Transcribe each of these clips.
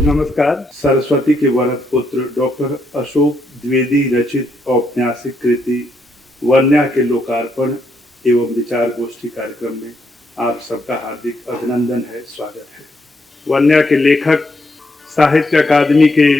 नमस्कार। सरस्वती के वरद पुत्र डॉक्टर अशोक द्विवेदी रचित औपन्यासिक कृति वन्या के लोकार्पण एवं विचार गोष्ठी कार्यक्रम में आप सबका हार्दिक अभिनंदन है, स्वागत है। वन्या के लेखक, साहित्य अकादमी के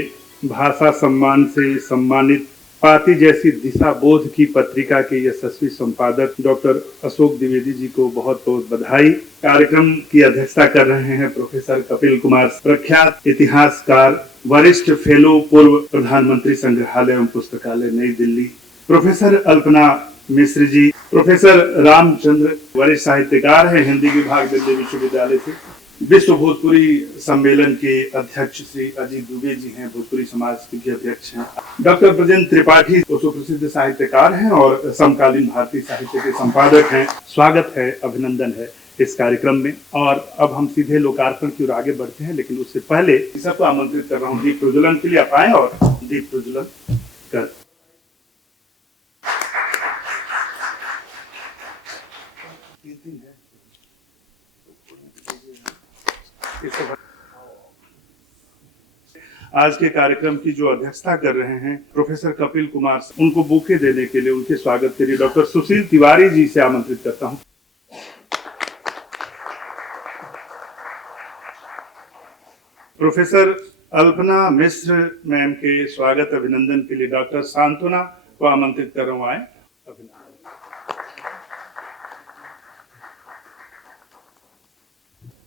भाषा सम्मान से सम्मानित पाती जैसी दिशा बोध की पत्रिका के यशस्वी संपादक डॉक्टर अशोक द्विवेदी जी को बहुत बहुत बधाई। कार्यक्रम की अध्यक्षता कर रहे हैं प्रोफेसर कपिल कुमार, प्रख्यात इतिहासकार, वरिष्ठ फेलो, पूर्व प्रधानमंत्री संग्रहालय एवं पुस्तकालय नई दिल्ली। प्रोफेसर अल्पना मिश्र जी, प्रोफेसर रामचंद्र, वरिष्ठ साहित्यकार हैं, हिंदी विभाग दिल्ली विश्वविद्यालय से। विश्व भोजपुरी सम्मेलन के अध्यक्ष श्री अजीत दुबे जी हैं, भोजपुरी समाज के अध्यक्ष हैं। डॉक्टर ब्रजेंद्र त्रिपाठी सुप्रसिद्ध साहित्यकार हैं और समकालीन भारतीय साहित्य के संपादक हैं। स्वागत है, अभिनंदन है इस कार्यक्रम में। और अब हम सीधे लोकार्पण की ओर आगे बढ़ते हैं, लेकिन उससे पहले सबको आमंत्रित कर रहा हूँ दीप प्रज्वलन के लिए। आप आए और दीप प्रज्वलन कर। आज के कार्यक्रम की जो अध्यक्षता कर रहे हैं प्रोफेसर कपिल कुमार, उनको बुके देने के लिए, उनके स्वागत के लिए डॉक्टर सुशील तिवारी जी से आमंत्रित करता हूं। प्रोफेसर अल्पना मिश्र मैम के स्वागत अभिनंदन के लिए डॉक्टर सांत्वना को आमंत्रित कर रहा हूं। आए।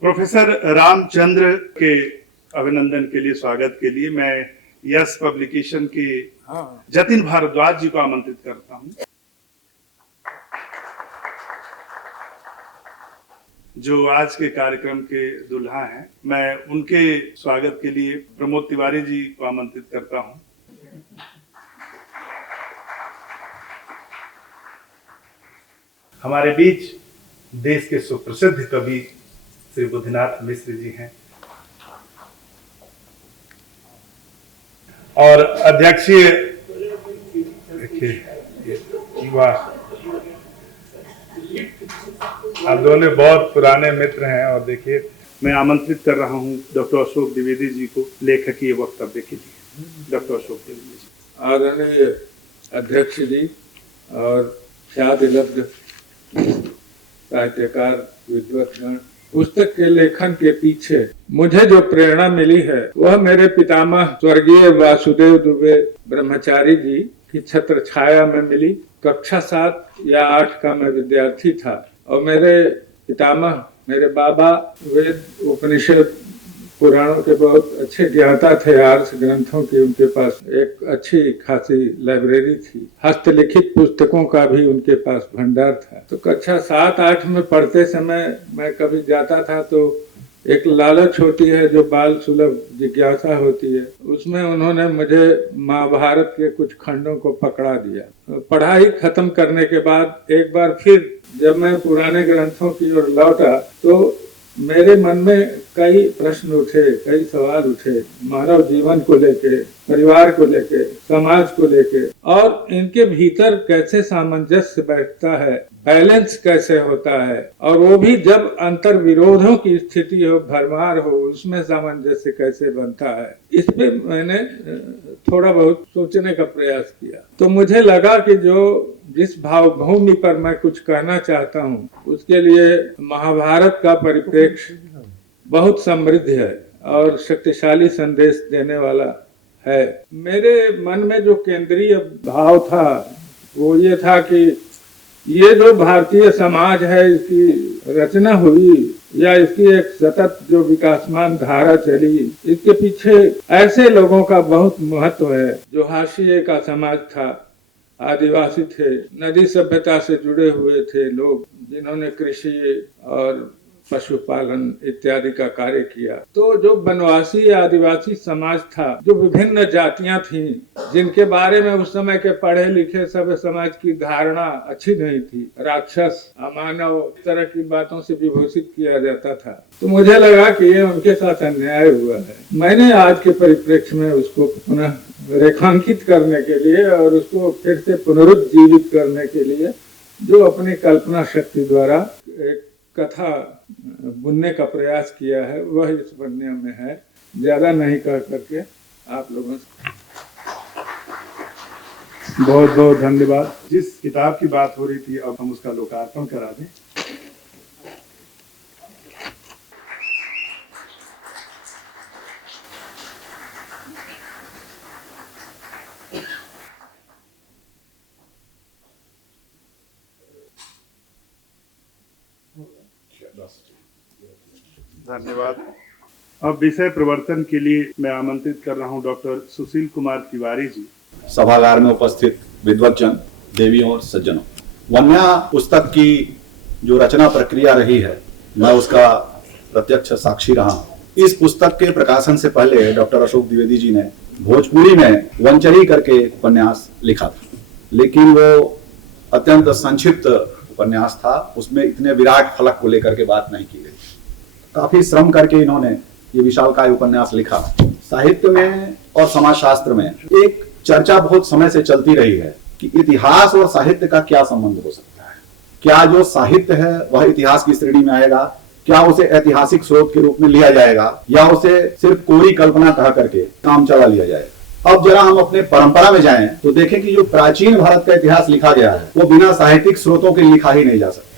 प्रोफेसर रामचंद्र के अभिनंदन के लिए, स्वागत के लिए मैं यस पब्लिकेशन के जतिन भारद्वाज जी को आमंत्रित करता हूं, जो आज के कार्यक्रम के दुल्हा हैं। मैं उनके स्वागत के लिए प्रमोद तिवारी जी को आमंत्रित करता हूं। हमारे बीच देश के सुप्रसिद्ध कवि श्री बुद्धिनाथ मिश्र जी हैं और अध्यक्षीय युवा, आप दोनों बहुत पुराने मित्र हैं। और देखिए, मैं आमंत्रित कर रहा हूं डॉक्टर अशोक द्विवेदी जी को लेखकीय वक्तव्य के लिए। डॉक्टर अशोक द्विवेदी जी। आदरणीय अध्यक्ष जी और ख्याति लब्ध साहित्यकार विद्वत्गण, पुस्तक के लेखन के पीछे मुझे जो प्रेरणा मिली है वह मेरे पितामह स्वर्गीय वासुदेव दुबे ब्रह्मचारी जी की छत्र छाया में मिली। कक्षा 7 या 8 का मैं विद्यार्थी था और मेरे पितामह, मेरे बाबा वेद उपनिषद पुराणों के बहुत अच्छे ज्ञाता थे। आर्ष ग्रंथों की उनके पास एक अच्छी खासी लाइब्रेरी थी। हस्तलिखित पुस्तकों का भी उनके पास भंडार था। तो कक्षा 7-8 में पढ़ते समय मैं कभी जाता था तो एक लालच होती है जो बाल सुलभ जिज्ञासा होती है, उसमें उन्होंने मुझे महाभारत के कुछ खंडों को पकड़ा दिया। पढ़ाई खत्म करने के बाद एक बार फिर जब मैं पुराने ग्रंथों की ओर लौटा तो मेरे मन में कई प्रश्न उठे, कई सवाल उठे, मानव जीवन को लेके, परिवार को लेके, समाज को लेके, और इनके भीतर कैसे सामंजस्य बैठता है, बैलेंस कैसे होता है, और वो भी जब अंतर विरोधों की स्थिति हो, भरमार हो, उसमें सामंजस्य कैसे बनता है। इस पे मैंने थोड़ा बहुत सोचने का प्रयास किया। तो मुझे लगा कि जिस भावभूमि पर मैं कुछ कहना चाहता हूँ उसके लिए महाभारत का परिप्रेक्ष्य बहुत समृद्ध है और शक्तिशाली संदेश देने वाला है। मेरे मन में जो केंद्रीय भाव था वो ये था कि ये जो भारतीय समाज है, इसकी रचना हुई या इसकी एक सतत जो विकासमान धारा चली, इसके पीछे ऐसे लोगों का बहुत महत्व है जो हाशिए का समाज था, आदिवासी थे, नदी सभ्यता से जुड़े हुए थे लोग, जिन्होंने कृषि और पशुपालन इत्यादि का कार्य किया। तो जो वनवासी आदिवासी समाज था, जो विभिन्न जातियां थीं, जिनके बारे में उस समय के पढ़े लिखे सभ्य समाज की धारणा अच्छी नहीं थी, राक्षस, अमानव, इस तरह की बातों से विभूषित किया जाता था। तो मुझे लगा कि ये उनके साथ अन्याय हुआ है। मैंने आज के परिप्रेक्ष्य में उसको पुनः रेखांकित करने के लिए और उसको फिर से पुनरुज्जीवित करने के लिए जो अपनी कल्पना शक्ति द्वारा एक कथा बुनने का प्रयास किया है वह इस वन्य में है। ज्यादा नहीं कह करके आप लोगों से बहुत बहुत धन्यवाद। जिस किताब की बात हो रही थी अब हम उसका लोकार्पण करा दें। धन्यवाद। अब विषय प्रवर्तन के लिए मैं आमंत्रित कर रहा हूं डॉक्टर सुशील कुमार तिवारी जी। सभागार में उपस्थित विद्वज्जन, देवियों और सज्जनों, वन्या पुस्तक की जो रचना प्रक्रिया रही है मैं उसका प्रत्यक्ष साक्षी रहा हूं। इस पुस्तक के प्रकाशन से पहले डॉक्टर अशोक द्विवेदी जी ने भोजपुरी में वंचरी करके उपन्यास लिखा था, लेकिन वो अत्यंत संक्षिप्त उपन्यास था। उसमें इतने विराट फलक को लेकर के बात नहीं की गई। काफी श्रम करके इन्होंने ये विशालकाय उपन्यास लिखा। साहित्य में और समाज शास्त्र में एक चर्चा बहुत समय से चलती रही है कि इतिहास और साहित्य का क्या संबंध हो सकता है। क्या जो साहित्य है वह इतिहास की श्रेणी में आएगा? क्या उसे ऐतिहासिक स्रोत के रूप में लिया जाएगा या उसे सिर्फ कोरी कल्पना कह करके काम चला लिया जाएगा? अब जरा हम अपने परंपरा में जाएं तो देखें कि जो प्राचीन भारत का इतिहास लिखा गया है वो बिना साहित्यिक स्रोतों के लिखा ही नहीं जा सकता।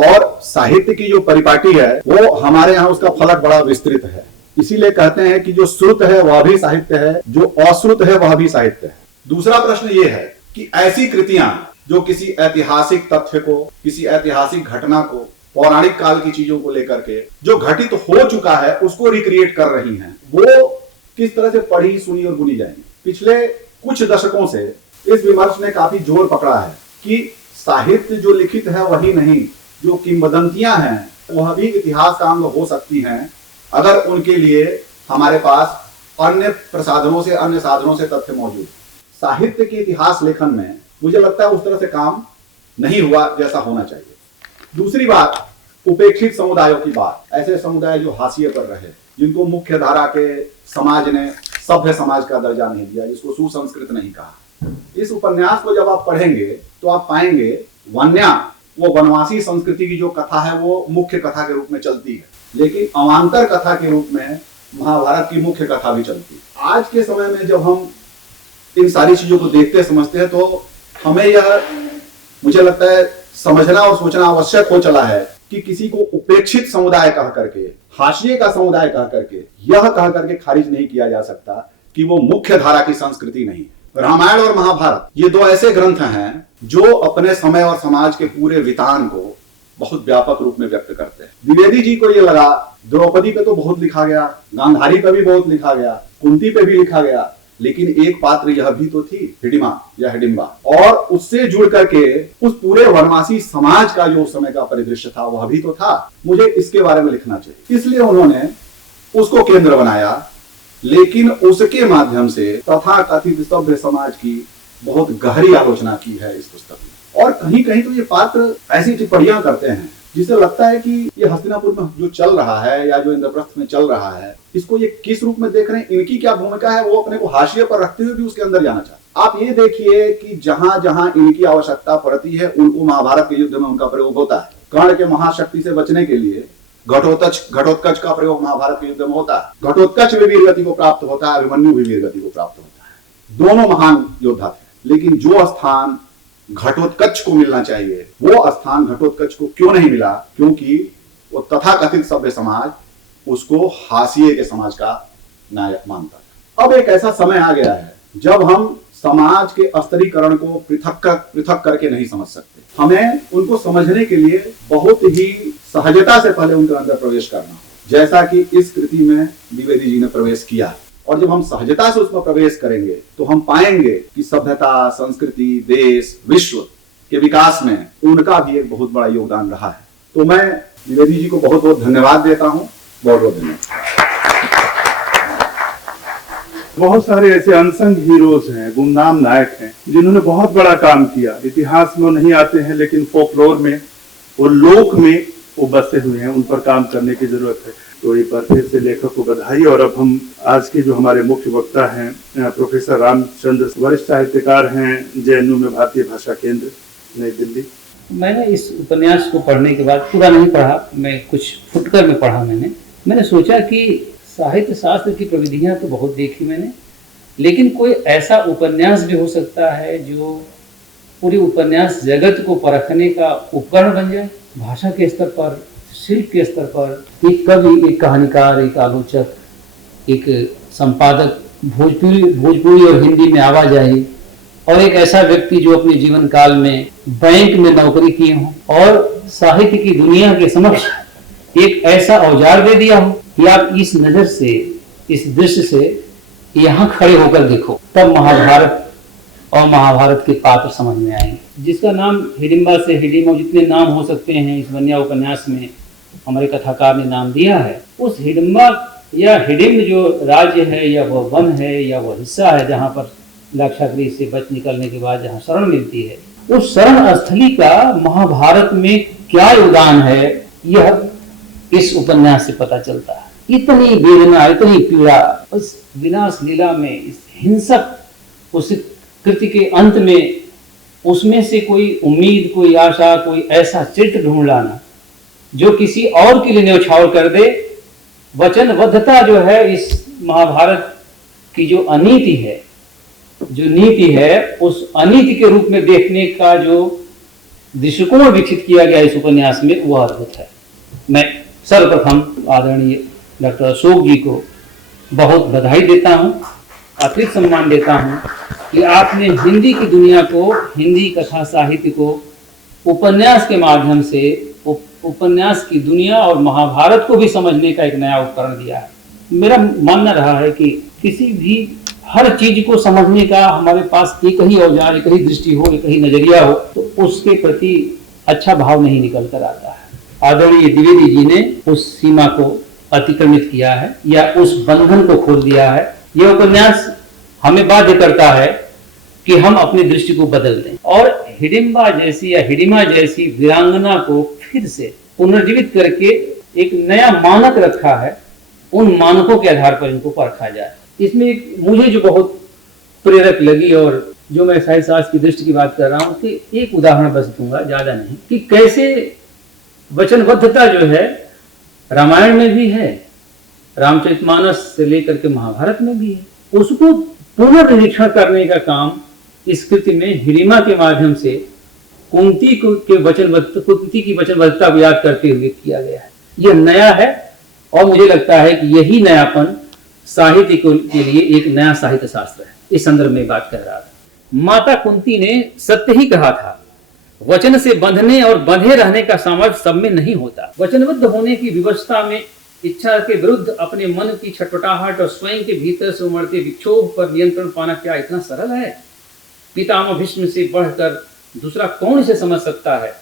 और साहित्य की जो परिपाटी है वो हमारे यहाँ उसका फलक बड़ा विस्तृत है। इसीलिए कहते हैं कि जो श्रुत है वह भी साहित्य है, जो अश्रुत है वह भी साहित्य है। दूसरा प्रश्न ये है कि ऐसी कृतियां जो किसी ऐतिहासिक तथ्य को, किसी ऐतिहासिक घटना को, पौराणिक काल की चीजों को लेकर के जो घटित हो चुका है उसको रिक्रिएट कर रही हैं, वो किस तरह से पढ़ी, सुनी और बुनी जाएंगी। पिछले कुछ दशकों से इस विमर्श ने काफी जोर पकड़ा है कि साहित्य जो लिखित है वही नहीं, जो किंवदंतियां हैं वह भी इतिहास का अंग हो सकती हैं अगर उनके लिए हमारे पास अन्य प्रसाधनों से, अन्य साधनों से तथ्य मौजूद। साहित्य के इतिहास लेखन में मुझे लगता है उस तरह से काम नहीं हुआ जैसा होना चाहिए। दूसरी बात, उपेक्षित समुदायों की बात। ऐसे समुदाय जो हाशिए पर रहे, जिनको मुख्य धारा के समाज ने सभ्य समाज का दर्जा नहीं दिया, जिसको सुसंस्कृत नहीं कहा। इस उपन्यास को जब आप पढ़ेंगे तो आप पाएंगे वन्या, वो वनवासी संस्कृति की जो कथा है वो मुख्य कथा के रूप में चलती है, लेकिन अवान्तर कथा के रूप में महाभारत की मुख्य कथा भी चलती है। आज के समय में जब हम इन सारी चीजों को देखते समझते हैं तो हमें यह, मुझे लगता है, समझना और सोचना आवश्यक हो चला है कि किसी को उपेक्षित समुदाय कह करके, हाशिए का समुदाय कह करके, यह कह करके खारिज नहीं किया जा सकता कि वो मुख्य धारा की संस्कृति नहीं। रामायण और महाभारत ये दो ऐसे ग्रंथ हैं जो अपने समय और समाज के पूरे वितान को बहुत व्यापक रूप में व्यक्त करते हैं। द्विवेदी जी को ये लगा द्रौपदी पे तो बहुत लिखा गया, गांधारी पे भी बहुत लिखा गया, कुंती पे भी लिखा गया, लेकिन एक पात्र यह भी तो थी, हिडिंबा या हिडिंबा, और उससे जुड़ करके उस पूरे वनवासी समाज का जो उस समय का परिदृश्य था वह भी तो था। मुझे इसके बारे में लिखना चाहिए, इसलिए उन्होंने उसको केंद्र बनाया, लेकिन उसके माध्यम से तथाकथित सभ्य समाज की बहुत गहरी आलोचना की है इस पुस्तक में। और कहीं कहीं तो ये पात्र ऐसी टिप्पणियां करते हैं जिससे लगता है कि ये हस्तिनापुर में जो चल रहा है या जो इंद्रप्रस्थ में चल रहा है, इसको ये किस रूप में देख रहे हैं, इनकी क्या भूमिका है, वो अपने को हाशिए पर रखते हुए भी उसके अंदर जाना चाहते। आप ये देखिए कि जहां जहां इनकी आवश्यकता पड़ती है उनको महाभारत के युद्ध में उनका प्रयोग होता है। कर्ण के महाशक्ति से बचने के लिए घटोत्कच का प्रयोग महाभारत के युद्ध में होता है। घटोत्कच भी वीरगति को प्राप्त होता है, अभिमन्यु भी वीरगति को प्राप्त होता है। दोनों महान योद्धा थे, लेकिन जो स्थान घटोत्कच को मिलना चाहिए वो स्थान घटोत्कच को क्यों नहीं मिला? क्योंकि वो तथाकथित सभ्य समाज उसको हाशिए के समाज का नायक मानता था। अब एक ऐसा समय आ गया है जब हम समाज के स्तरीकरण को पृथक करके नहीं समझ सकते। हमें उनको समझने के लिए बहुत ही सहजता से पहले उनके अंदर प्रवेश करना हो, जैसा कि इस कृति में द्विवेदी जी ने प्रवेश किया। और जब हम सहजता से उसमें प्रवेश करेंगे तो हम पाएंगे कि सभ्यता, संस्कृति, देश, विश्व के विकास में उनका भी एक बहुत बड़ा योगदान रहा है। तो मैं द्विवेदी जी को बहुत बहुत धन्यवाद देता हूँ। बहुत बहुत धन्यवाद। बहुत सारे ऐसे अनसंग हीरोज हैं, गुमनाम नायक हैं, जिन्होंने बहुत बड़ा काम किया। इतिहास में नहीं आते हैं, लेकिन फोकलोर में, वो लोक में वो बसे हुए हैं, उन पर काम करने की जरूरत है। तो एक बार फिर से लेखक को बधाई। और अब हम आज के जो हमारे मुख्य वक्ता हैं प्रोफेसर रामचंद्र, वरिष्ठ साहित्यकार हैं, जेएनयू में भारतीय भाषा केंद्र नई दिल्ली। मैंने इस उपन्यास को पढ़ने के बाद, पूरा नहीं पढ़ा, मैं कुछ फुटकर में पढ़ा, मैंने सोचा कि साहित्य शास्त्र की प्रविधियां तो बहुत देखी मैंने, लेकिन कोई ऐसा उपन्यास भी हो सकता है जो पूरी उपन्यास जगत को परखने का उपकरण बन जाए। भाषा के स्तर पर, शिल्प के स्तर पर एक कवि, एक कहानीकार, एक आलोचक, एक संपादक, भोजपुरी और हिंदी में आवाजाही, और एक ऐसा व्यक्ति जो अपने जीवन काल में बैंक में नौकरी किए हों और साहित्य की दुनिया के समक्ष एक ऐसा औजार दे दिया हो कि आप इस नजर से, इस दृश्य से यहाँ खड़े होकर देखो, तब महाभारत और महाभारत के पात्र समझ में आएंगे। जिसका नाम हिडिंबा से हिडिंबा, जितने नाम हो सकते हैं इस वन्या उपन्यास में हमारे कथाकार ने नाम दिया है, उस हिडिंबा या हिडिंब जो राज्य है या वह वन है या वह हिस्सा है जहाँ पर लाक्षागृह से बच निकलने के बाद जहाँ शरण मिलती है, उस शरण स्थली का महाभारत में क्या योगदान है, यह इस उपन्यास से पता चलता है। इतनी वेदना, इतनी पीड़ा उस विनाश लीला में, इस हिंसक उस कृति के अंत में, उसमें से कोई उम्मीद, कोई आशा, कोई ऐसा चित्र ढूंढ लाना जो किसी और के लिए न्यौछावर कर दे। वचनबद्धता जो है इस महाभारत की जो अनीति है, जो नीति है, उस अनीति के रूप में देखने का जो दृष्टिकोण विकसित किया गया इस उपन्यास में, वह अद्भुत है। मैं सर्वप्रथम आदरणीय डॉक्टर अशोक जी को बहुत बधाई देता हूँ, अतिरिक्त सम्मान देता हूँ कि आपने हिंदी की दुनिया को, हिंदी कथा साहित्य को उपन्यास के माध्यम से उपन्यास की दुनिया और महाभारत को भी समझने का एक नया उपकरण दिया है। मेरा मानना रहा है कि किसी भी हर चीज को समझने का हमारे पास एक ही औजार, एक ही दृष्टि हो, एक ही नजरिया हो, तो उसके प्रति अच्छा भाव नहीं निकल कर आता है। आदरणीय द्विवेदी जी ने उस सीमा को अतिक्रमित किया है या उस बंधन को खोल दिया है। यह उपन्यास हमें बाध्य करता है कि हम अपनी दृष्टि को बदल दें और हिडिंबा जैसी या हिडिमा जैसी वीरांगना को फिर से पुनर्जीवित करके एक नया मानक रखा है, उन मानकों के आधार पर इनको परखा जाए। इसमें एक मुझे जो बहुत प्रेरक लगी और जो मैं साहित्य शास्त्र की दृष्टि की बात कर रहा हूँ कि एक उदाहरण बस दूंगा, ज्यादा नहीं, कि कैसे वचनबद्धता जो है रामायण में भी है, रामचरितमानस से लेकर के महाभारत में भी है, उसको पुनर्निरीक्षण करने का काम इस कृति में हिडिंबा के माध्यम से कुंती की वचनबद्धता को याद करते हुए किया गया है। यह नया है और मुझे लगता है कि यही नयापन साहित्य के लिए एक नया साहित्य शास्त्र है। इस संदर्भ में बात कर रहा था। माता कुंती ने सत्य ही कहा था, वचन से बंधने और बंधे रहने का सामर्थ्य सब में नहीं होता। वचनबद्ध होने की विवशता में इच्छा के विरुद्ध अपने मन की छटपटाहट और स्वयं के भीतर से उमड़ते विक्षोभ पर नियंत्रण पाना क्या इतना सरल है? पितामह भीष्म से बढ़कर दूसरा कौन इसे समझ सकता है?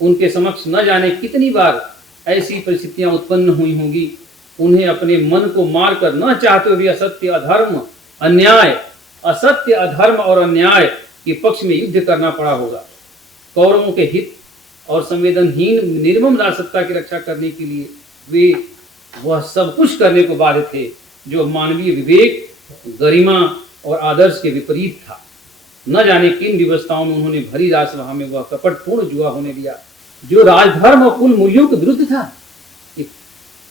उनके समक्ष न जाने कितनी बार ऐसी परिस्थितियां उत्पन्न हुई होंगी, उन्हें अपने मन को मारकर न चाहते हुए असत्य अधर्म और अन्याय के पक्ष में युद्ध करना पड़ा होगा। कौरवों के हित और संवेदनहीन निर्मम राजसत्ता की रक्षा करने के लिए वे वह सब कुछ करने को बाध्य थे जो मानवीय विवेक, गरिमा और आदर्श के विपरीत था। न जाने किन व्यवस्थाओं में उन्होंने भरी राजसभा में वह कपटपूर्ण जुआ होने दिया जो राजधर्म और कुल मूल्यों के विरुद्ध था।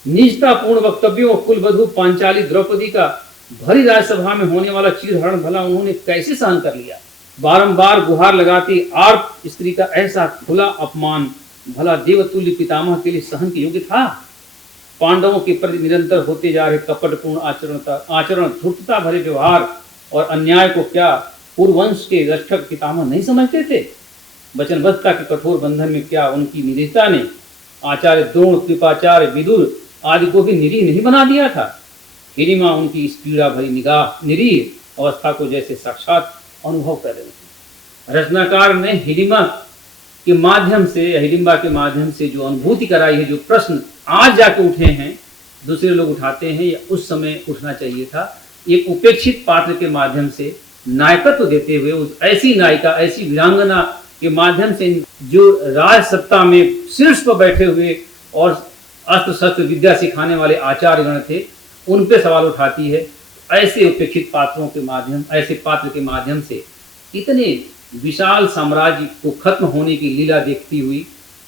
निजतापूर्ण वक्तव्यों और कुलवधू पांचाली द्रौपदी का भरी राजसभा में होने वाला चीरहरण भला उन्होंने कैसे सहन कर लिया? बारंबार गुहार लगाती आर्त स्त्री का ऐसा खुला अपमान भला देवतुल्य पितामह के लिए सहन के योग्य था? पांडवों के प्रति निरंतर होते जा रहे कपटपूर्ण आचरण, धूर्तता भरे व्यवहार और अन्याय को क्या पूर्ववंश के रक्षक पितामह नहीं समझते थे? वचनबद्धता के कठोर बंधन में क्या उनकी निरीता ने आचार्य द्रोण, कृपाचार्य, विदुर आदि को भी निरीह नहीं बना दिया था? हिडिंबा उनकी इस पीड़ा भरी निरीह अवस्था को जैसे साक्षात अनुभव कर रहे थे। रचनाकार ने हिडिंबा के माध्यम से जो अनुभूति कराई है, जो प्रश्न आज जाके उठे हैं, दूसरे लोग उठाते हैं या उस समय उठना चाहिए था, एक उपेक्षित पात्र के माध्यम से नायकत्व देते हुए उस ऐसी नायिका, ऐसी वीरांगना के माध्यम से जो राज सत्ता में शीर्ष पर बैठे हुए और अस्त्र शस्त्र विद्या सिखाने वाले आचार्यगण थे, उन पे सवाल उठाती है। ऐसे उपेक्षित पात्रों के माध्यम, ऐसे पात्र के माध्यम से इतने विशाल साम्राज्य को खत्म होने की लीला देखती हुई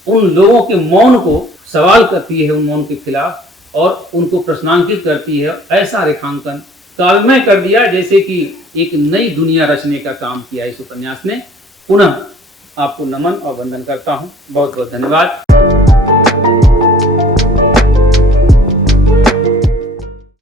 उन लोगों के मौन को सवाल करती है, उन मौन के खिलाफ, और उनको प्रश्नांकित करती है। ऐसा रेखांकन काव्यमय कर दिया जैसे कि एक नई दुनिया रचने का काम किया इस उपन्यास ने। पुनः आपको नमन और वंदन करता हूँ। बहुत बहुत धन्यवाद।